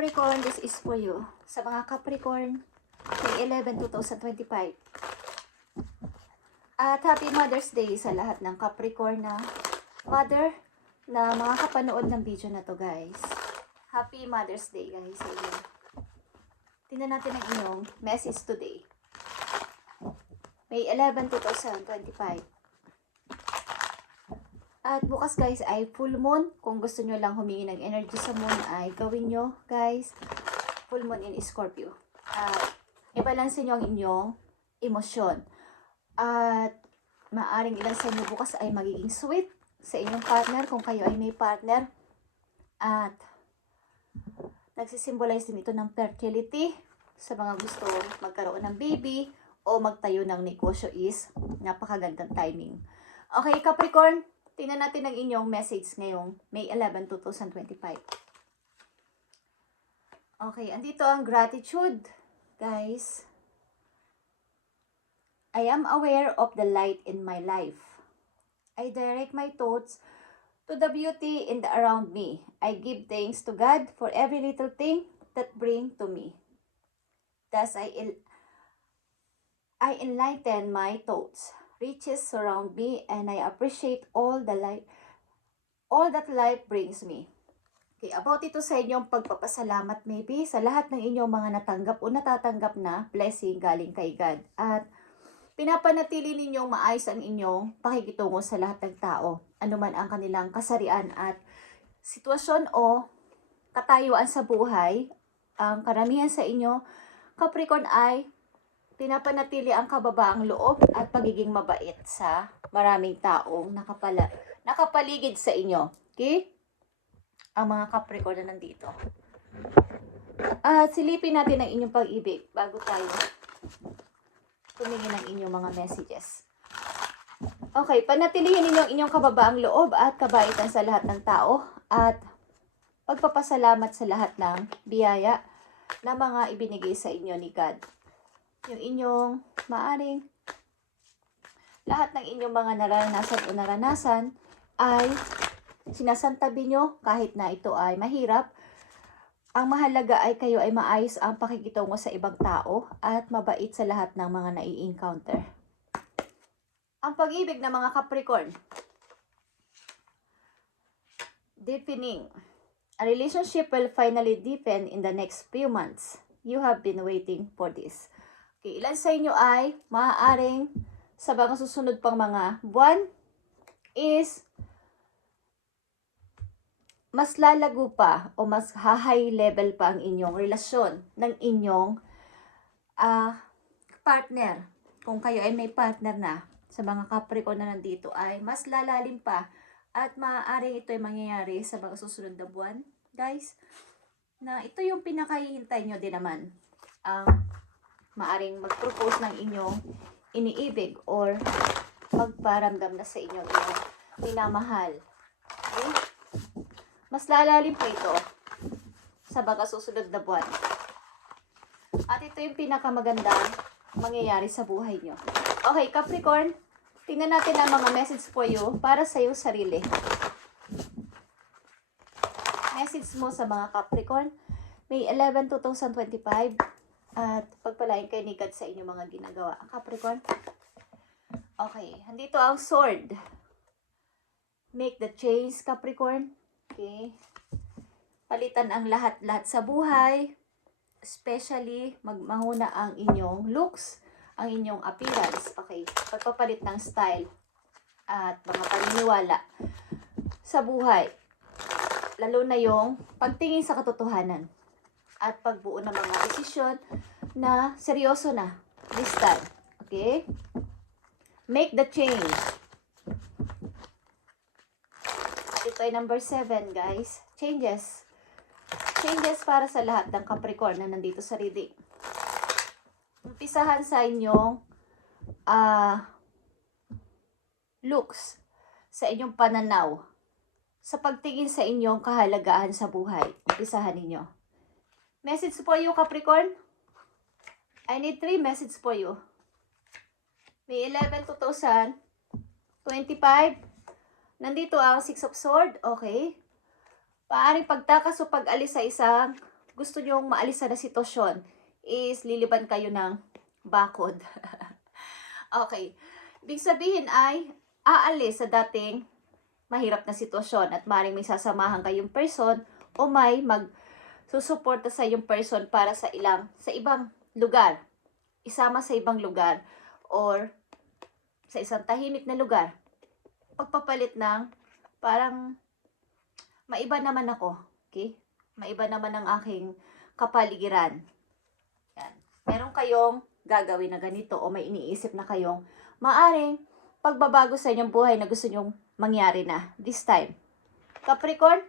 Capricorn, this is for you. Sa mga Capricorn, May 11, 2025. At Happy Mother's Day sa lahat ng Capricorn na mother na mga kapanood ng video na to, guys. Happy Mother's Day, guys, sa inyo. Tingnan natin ang inyong message today. May 11, 2025. At bukas, guys, ay full moon. Kung gusto nyo lang humingi ng energy sa moon, ay gawin nyo, guys. Full moon in Scorpio. I-balance nyo ang inyong emosyon. At maaring ilan sa inyo bukas ay magiging sweet sa inyong partner kung kayo ay may partner. At nagsisimbolize din ito ng fertility sa mga gusto magkaroon ng baby o magtayo ng negosyo is napakagandang timing. Okay, Capricorn, tingnan natin ang inyong message ngayong May 11, 2025. Okay, andito ang gratitude, guys. I am aware of the light in my life. I direct my thoughts to the beauty in the around me. I give thanks to God for every little thing that bring to me. Thus I enlighten my thoughts. Riches surround me and I appreciate all that life brings me. Okay, about ito sa inyong pagpapasalamat maybe sa lahat ng inyong mga natanggap o natatanggap na blessing galing kay God. At pinapanatili ninyong maayos ang inyong pakikitungo sa lahat ng tao, anuman ang kanilang kasarian at sitwasyon o katayuan sa buhay. Ang karamihan sa inyo, Capricorn, ay pinapanatili ang kababaang loob at pagiging mabait sa maraming taong nakapaligid sa inyo. Okay? Ang mga Capricorn na nandito. At silipin natin ang inyong pag-ibig bago tayo tumingin ang inyong mga messages. Okay, panatilihin ninyo ang inyong kababaang loob at kabaitan sa lahat ng tao at pagpapasalamat sa lahat ng biyaya na mga ibinigay sa inyo ni God. Yung inyong maaring lahat ng inyong mga naranasan ay sinasantabi nyo kahit na ito ay mahirap. Ang mahalaga ay kayo ay maayos ang pakikitungo sa ibang tao at mabait sa lahat ng mga nai-encounter. Ang pag-ibig ng mga Capricorn. Deepening. A relationship will finally deepen in the next few months. You have been waiting for this. Okay, ilan sa inyo ay maaaring sa mga susunod pang mga buwan is mas lalago pa o mas high level pa ang inyong relasyon ng inyong partner. Kung kayo ay may partner na, sa mga Capricorn na nandito ay mas lalalim pa at maaaring ito ay mangyayari sa mga susunod na buwan, guys. Na ito yung pinakahihintay nyo din naman. Maaaring mag-propose ng inyong iniibig or magparamdam na sa inyo yung minamahal. Okay? Mas lalalim po ito sa mga susunod na buwan. At ito yung pinakamagandang mangyayari sa buhay nyo. Okay, Capricorn, tingnan natin ang mga message for you para sa iyong sarili. Message mo sa mga Capricorn, May 11, 2025. At pagpalain kayo ni God sa inyong mga ginagawa. Capricorn. Okay, andito ang sword. Make the change, Capricorn. Okay. Palitan ang lahat-lahat sa buhay. Especially, magmahuna ang inyong looks, ang inyong appearance. Okay. Pagpapalit ng style at mga paniniwala sa buhay. Lalo na yung pagtingin sa katotohanan at pagbuo ng mga desisyon na seryoso na this time. Okay? Make the change. Ito ay number 7, guys. Changes. Changes para sa lahat ng Capricorn na nandito sa reading. Umpisahan sa inyong looks, sa inyong pananaw, sa pagtingin sa inyong kahalagahan sa buhay. Umpisahan ninyo. Message for you, Capricorn. I need 3 messages for you. May 11, 2025. Nandito ang 6 of Swords. Okay. Paaring pagtakas o pag-alis sa isang gusto nyong maalis na sitwasyon is liliban kayo ng bakod. Okay. Ibig sabihin ay aalis sa dating mahirap na sitwasyon at maaaring may sasamahan kayong person o may susuporta sa yung person para sa ibang lugar. Isama sa ibang lugar or sa isang tahimik na lugar. Pagpapalit ng parang maiba naman ako. Okay? Maiba naman ang aking kapaligiran. Yan. Meron kayong gagawin na ganito o may iniisip na kayong maaring pagbabago sa inyong buhay na gusto nyong mangyari na this time. Capricorn,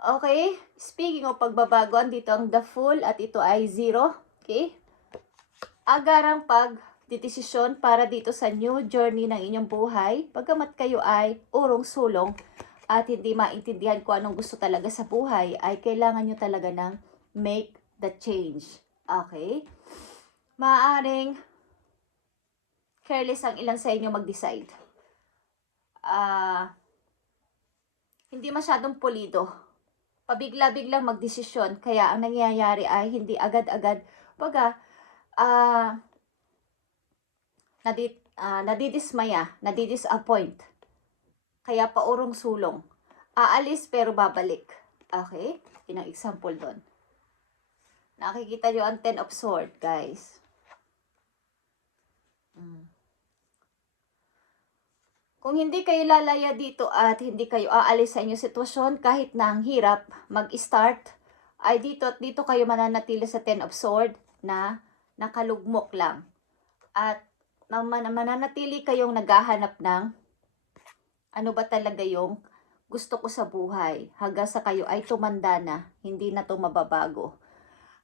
okay? Speaking of pagbabago, andito ang the Fool at ito ay 0. Okay? Agarang pagdedesisyon para dito sa new journey ng inyong buhay. Pagkamat kayo ay urong-sulong at hindi maintindihan kung anong gusto talaga sa buhay, ay kailangan nyo talaga ng make the change. Okay? Maaaring careless ang ilan sa inyo mag-decide. Hindi masyadong pulido. Pabigla-biglang magdesisyon. Kaya ang nangyayari ay hindi agad-agad nadidismaya, nadidisappoint. Kaya paurong-sulong. Aalis pero babalik. Okay? Yun ang example doon. Nakikita nyo ang 10 of Swords, guys. Kung hindi kayo lalaya dito at hindi kayo aalis sa inyong sitwasyon, kahit na ang hirap mag-start, ay dito at dito kayo mananatili sa 10 of Swords na nakalugmok lang. At mananatili kayong naghahanap ng ano ba talaga yung gusto ko sa buhay. Hanggang sa kayo ay tumanda na, hindi na to mababago.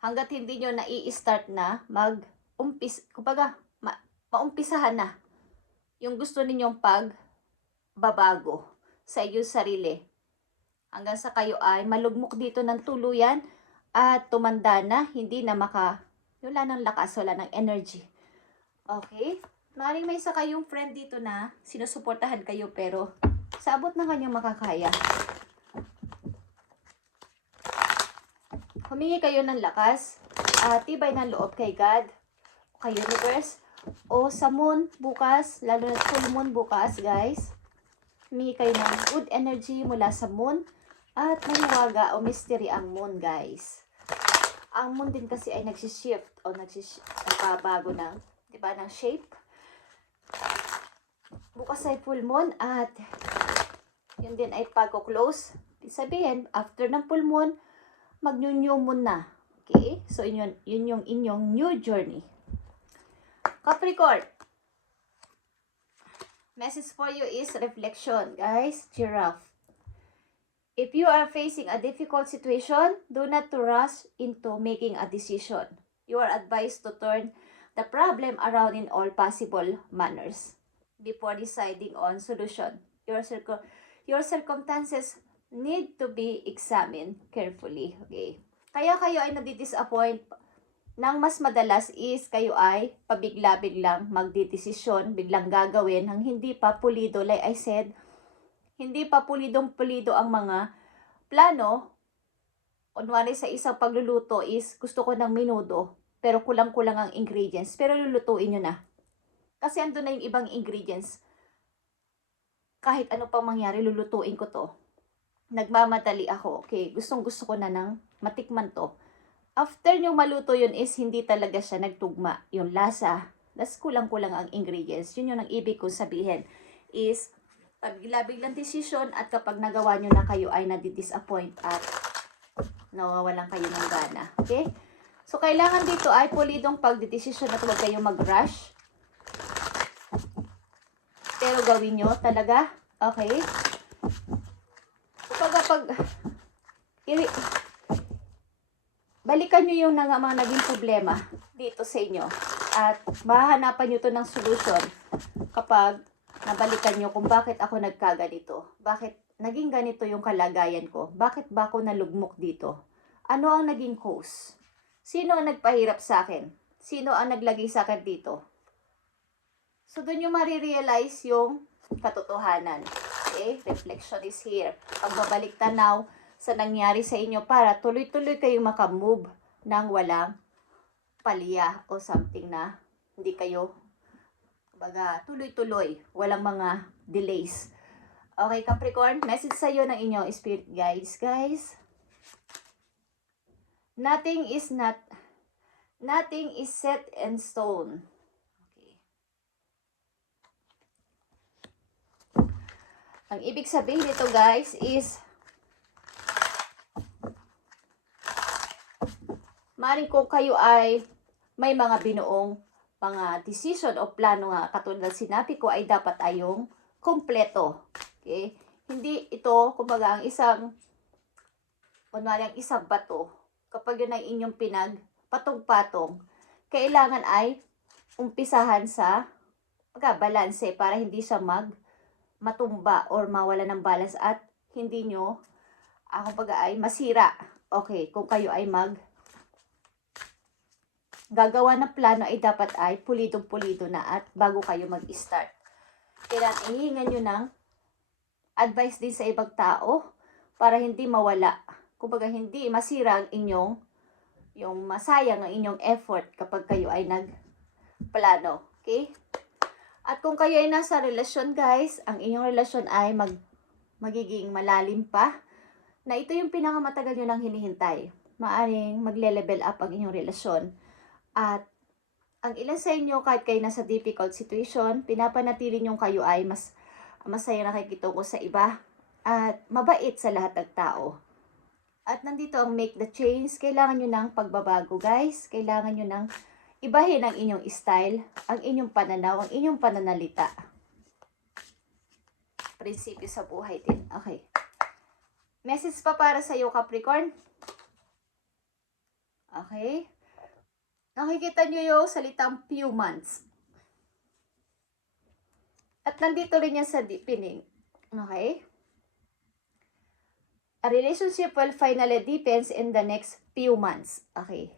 Hanggat hindi nyo na-i-start na maumpisahan na yung gusto ninyong pagbabago sa iyong sarili. Hanggang sa kayo ay malugmok dito ng tuluyan at tumanda na, hindi na wala ng lakas, wala ng energy. Okay? Maaaring may isa kayong friend dito na sinusuportahan kayo pero sa abot ng kanyang makakaya. Humingi kayo ng lakas, tibay ng loob kay God, kay Universe, o sa moon bukas, lalo na full moon bukas, guys. Humingi kayo ng good energy mula sa moon at mahiwaga o mystery ang moon, guys. Ang moon din kasi ay nagsishift o nagbabago ng, ng shape. Bukas ay full moon at yun din ay pagko-close. Sabihin, after ng full moon, mag-new moon na. Okay? So, yun yung inyong new journey. Capricorn. Message for you is reflection, guys. Giraffe. If you are facing a difficult situation, do not rush into making a decision. You are advised to turn the problem around in all possible manners before deciding on solution. Your circumstances need to be examined carefully. Okay? Kaya kayo ay nadidisappoint nang mas madalas is kayo ay pabigla-biglang magdidesisyon, biglang gagawin hang hindi pa pulido. Like I said, hindi pa pulidong-pulido ang mga plano. Kunwari sa isang pagluluto is gusto ko ng menudo, pero kulang-kulang ang ingredients, pero lulutuin nyo na. Kasi ando na yung ibang ingredients. Kahit ano pang mangyari, lulutuin ko to. Nagmamadali ako. Okay, gustong-gusto ko na ng matikman to. After nyo maluto yun is hindi talaga siya nagtugma. Yung lasa, das kulang-kulang ang ingredients. Yun yung ang ibig kong sabihin is pabigla-biglang decision at kapag nagawa nyo na kayo ay nadidisappoint at nawawalan kayo ng gana. Okay? So, kailangan dito ay pulidong pagdidesisyon at huwag kayong mag-rush. Pero gawin nyo talaga. Okay? Balikan nyo yung mga naging problema dito sa inyo. At mahahanapan nyo to ng solusyon kapag nabalikan nyo kung bakit ako nagkaganito. Bakit naging ganito yung kalagayan ko? Bakit ba ako nalugmok dito? Ano ang naging cause? Sino ang nagpahirap sa akin? Sino ang naglagay sa akin dito? So, doon nyo marirealize yung katotohanan. Okay? Reflection is here. Pagbabalik tanaw sa nangyari sa inyo para tuloy-tuloy kayong makamove nang walang palya o something na hindi kayo baga tuloy-tuloy, walang mga delays. Okay, Capricorn, message sa iyo ng inyong spirit guides, guys. Nothing is set in stone. Okay. Ang ibig sabihin nito, guys, is maaaring kung kayo ay may mga binuong mga decision o plano nga katulad ng sinabi ko ay dapat ayong kompleto. Okay? Hindi ito, kumbaga, ang isang, kunwari ang isang bato, kapag yun ay inyong pinagpatong-patong, kailangan ay umpisahan sa pagkabalanse para hindi siya matumba or mawala ng balance at hindi nyo, kumbaga, ay masira. Okay, kung kayo ay gagawa ng plano ay dapat ay pulidong-pulido na at bago kayo mag-start. Kailangan ihingan nyo ng advice din sa ibang tao para hindi mawala. Kumbaga hindi masira ang inyong, yung masayang ang inyong effort kapag kayo ay nagplano. Okay? At kung kayo ay nasa relasyon, guys, ang inyong relasyon ay magiging malalim pa, na ito yung pinakamatagal nyo nang hinihintay. Maaring magle-level up ang inyong relasyon. At ang ilan sa inyo, kahit kayo nasa difficult situation, pinapanatili nyo kayo ay masaya nakikitungo sa iba at mabait sa lahat ng tao. At nandito ang make the change. Kailangan nyo ng pagbabago, guys. Kailangan nyo ng ibahin ang inyong style, ang inyong pananaw, ang inyong pananalita. Prinsipyo sa buhay din. Okay. Message pa para sa iyo, Capricorn. Okay. Nakikita nyo yung salitang few months. At nandito rin yan sa pining. Okay? A relationship will finally deepens in the next few months. Okay.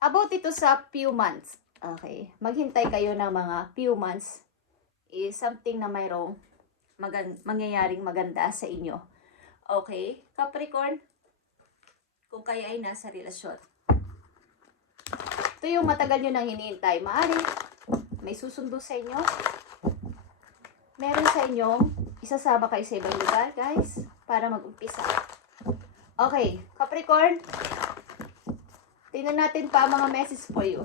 About ito sa few months. Okay. Maghintay kayo ng mga few months is something na mayroong mangyayaring maganda sa inyo. Okay? Capricorn, kung kayo ay nasa relasyon. Ito yung matagal nyo nang hinihintay. Maaari, may susundo sa inyo. Meron sa inyong isasama kayo sa ibang lugar, guys, para mag-umpisa. Okay, Capricorn, tingnan natin pa mga message for you.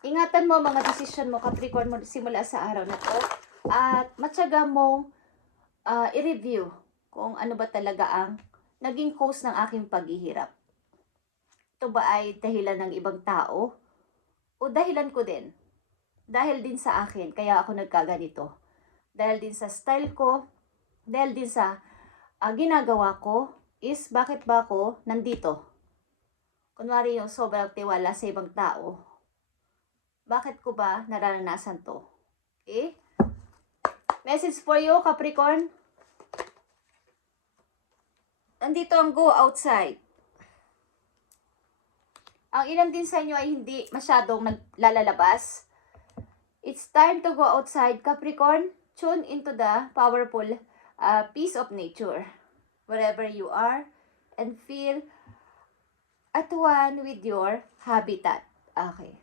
Ingatan mo mga decision mo, Capricorn, simula sa araw na to. At matyaga mong i-review kung ano ba talaga ang naging cause ng aking paghihirap. Ito ba ay dahilan ng ibang tao? O dahilan ko din? Dahil din sa akin, kaya ako nagkaganito. Dahil din sa style ko, dahil din sa ginagawa ko, is bakit ba ako nandito? Kunwari yung sobrang tiwala sa ibang tao. Bakit ko ba nararanasan to? Okay? Message for you, Capricorn. Nandito ang go outside. Ang ilan din sa inyo ay hindi masyadong naglalabas. It's time to go outside, Capricorn. Tune into the powerful peace of nature. Wherever you are. And feel at one with your habitat. Okay.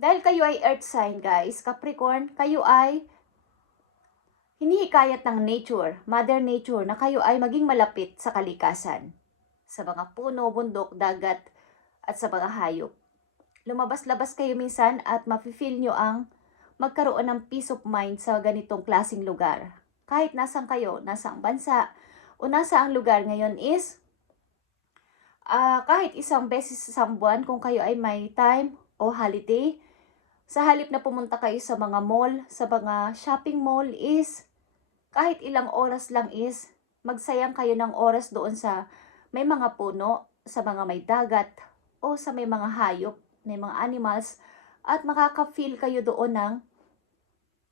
Dahil kayo ay earth sign, guys, Capricorn, kayo ay hinihikayat ng nature, Mother Nature, na kayo ay maging malapit sa kalikasan. Sa mga puno, bundok, dagat, at sa mga hayop. Lumabas-labas kayo minsan at mafe-feel nyo ang magkaroon ng peace of mind sa ganitong klaseng lugar. Kahit nasaan kayo, nasang bansa, o nasaang lugar ngayon is, kahit isang beses sa isang buwan, kung kayo ay may time o holiday, sa halip na pumunta kayo sa mga mall, sa mga shopping mall is, kahit ilang oras lang is, magsayang kayo ng oras doon sa may mga puno, sa mga may dagat, o sa may mga hayop, may mga animals, at makaka-feel kayo doon ng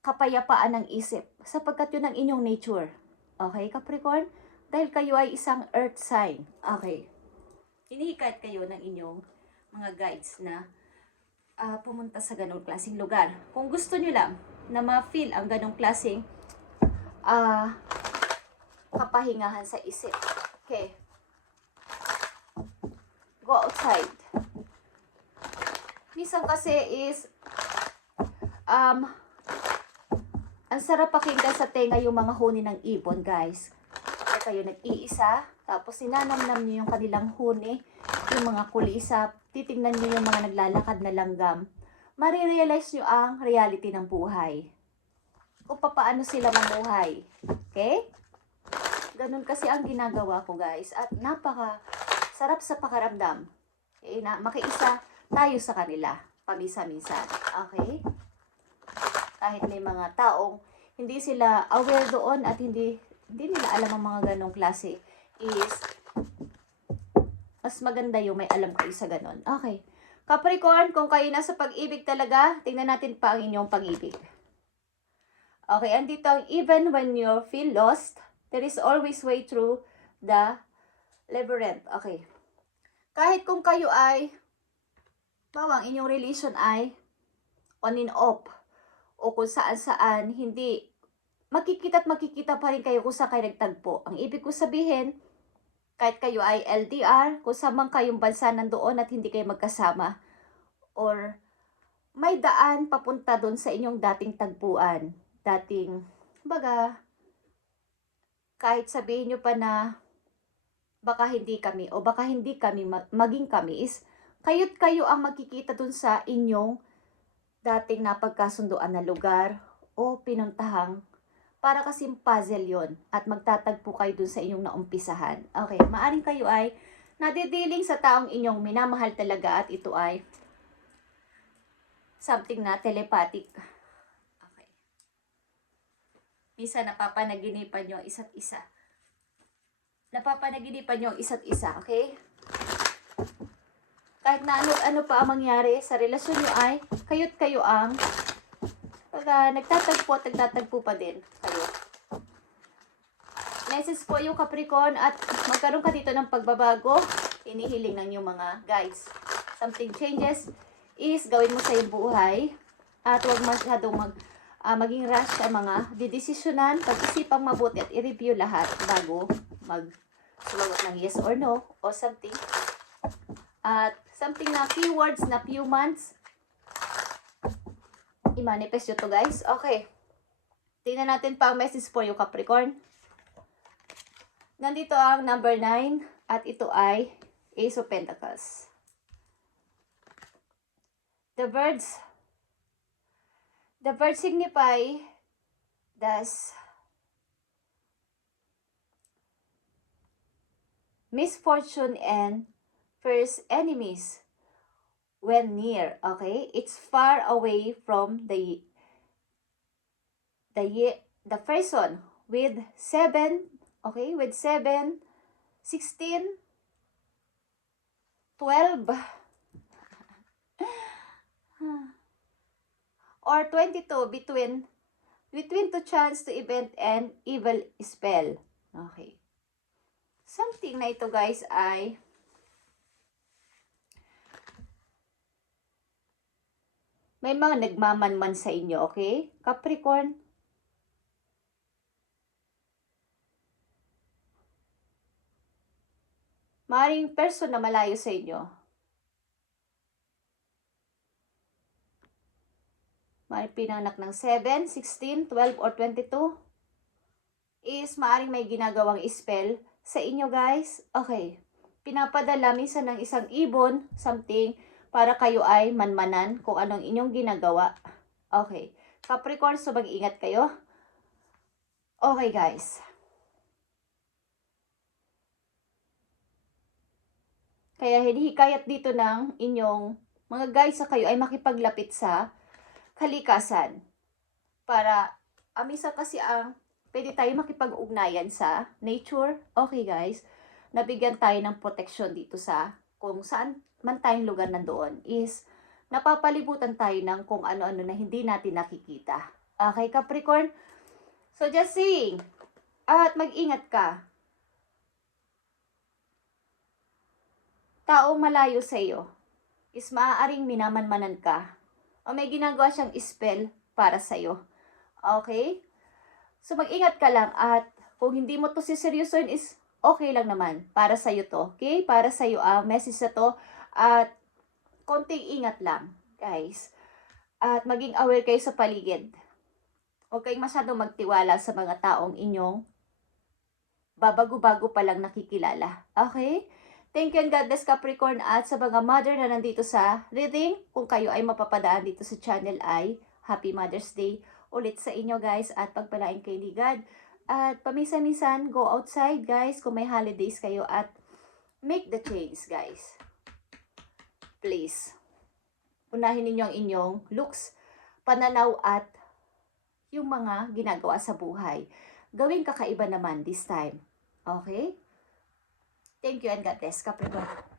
kapayapaan ng isip, sapagkat yun ang inyong nature. Okay, Capricorn? Dahil kayo ay isang earth sign. Okay. Hinihikayat kayo ng inyong mga guides na pumunta sa ganong klaseng lugar. Kung gusto nyo lang na ma-feel ang ganong klaseng kapahingahan sa isip. Okay. Go outside. Minsan kasi is, ang sarap pakinggan sa tenga yung mga huni ng ibon, guys. Kaya kayo nag-iisa, tapos sinanamnam nyo yung kanilang huni, yung mga kulisap, titingnan nyo yung mga naglalakad na langgam. Marirealize nyo ang reality ng buhay. Kung paano sila mamuhay. Okay? Ganun kasi ang ginagawa ko, guys. At sarap sa pakaramdam. Okay? Na makiisa tayo sa kanila. Pamisa-minsan. Okay? Kahit may mga taong hindi sila aware doon at hindi nila alam ang mga ganong klase, is mas maganda yung may alam kayo sa ganon. Okay. Capricorn, kung kayo nasa pag-ibig talaga, tingnan natin pa ang inyong pag-ibig. Okay, andito ang even when you feel lost, there is always way through the labyrinth. Okay. Kahit kung kayo ay, bawang inyong relation ay on and off, o kung saan-saan, hindi, makikita pa rin kayo kung saan kayo nagtagpo. Ang ibig ko sabihin, kahit kayo ay LDR, kung samang kayong bansa nandoon at hindi kayo magkasama, or may daan papunta doon sa inyong dating tagpuan, baga, kahit sabihin nyo pa na baka hindi kami maging kami, is kayo't kayo ang makikita doon sa inyong dating napagkasunduan na lugar o pinuntahang, para kasing puzzle yon at magtatagpo kayo dun sa inyong naumpisahan. Okay, maaring kayo ay nadidealing sa taong inyong minamahal talaga at ito ay something na telepathic. Okay. Minsan napapanaginipan nyo isa't isa. Okay? Kahit na ano pa ang mangyari sa relasyon nyo ay kayo't kayo ang pag nagtatagpo pa din kayo. Message po yung Capricorn at magkaroon ka dito ng pagbabago. Inihiling ng yung mga guys. Something changes is gawin mo sa iyong buhay at huwag masyadong maging rush sa mga didesisyonan. Pag-isipang mabuti at i-review lahat bago sumagot ng yes or no o something. At something na keywords na few months, i-manifest nyo to, guys. Okay. Tingnan natin pa ang message for you, Capricorn. Nandito ang number 9 at ito ay Ace of Pentacles. The birds signify thus misfortune and first enemies when near. Okay, it's far away from the person with 7. Okay, with 7, 16, 12 or 22 between two chance to event and evil spell. Okay, something na ito, guys, ay may mga nagmamanman sa inyo, okay? Capricorn. Maring person na malayo sa inyo. Maring pinanganak ng 7, 16, 12, or 22. Is maaring may ginagawang spell sa inyo, guys. Okay. Pinapadala minsan ng isang ibon, something, para kayo ay manmanan kung anong inyong ginagawa. Okay. Capricorn, so mag-ingat kayo. Okay, guys. Kaya hinihikayat dito ng inyong mga guys sa kayo ay makipaglapit sa kalikasan. Para, amisa kasi pwede tayo makipag-ugnayan sa nature. Okay, guys. Nabigyan tayo ng protection dito sa kung saan man tayong lugar nandoon, is napapalibutan tayo ng kung ano-ano na hindi natin nakikita. Okay, Capricorn? So, just saying. At mag-ingat ka. Taong malayo sa iyo is maaaring minamanmanan ka o may ginagawa siyang spell para sa iyo. Okay? So, mag-ingat ka lang at Kung hindi mo to siseryosoin is okay lang naman. Para sa'yo to. Okay? Para sa'yo ang message na to. At konting ingat lang, guys. At maging aware kayo sa paligid. Huwag kayong masyadong magtiwala sa mga taong inyong babago-bago pa lang nakikilala. Okay? Thank you and God bless Capricorn. At sa mga mother na nandito sa reading, kung kayo ay mapapadaan dito sa channel ay Happy Mother's Day ulit sa inyo guys. At pagpalain kayo ni God. At paminsan-minsan, go outside guys kung may holidays kayo at make the change guys. Please. Unahin ninyo ang inyong looks, pananaw at yung mga ginagawa sa buhay. Gawing kakaiba naman this time. Okay? Thank you and God bless Capricorn.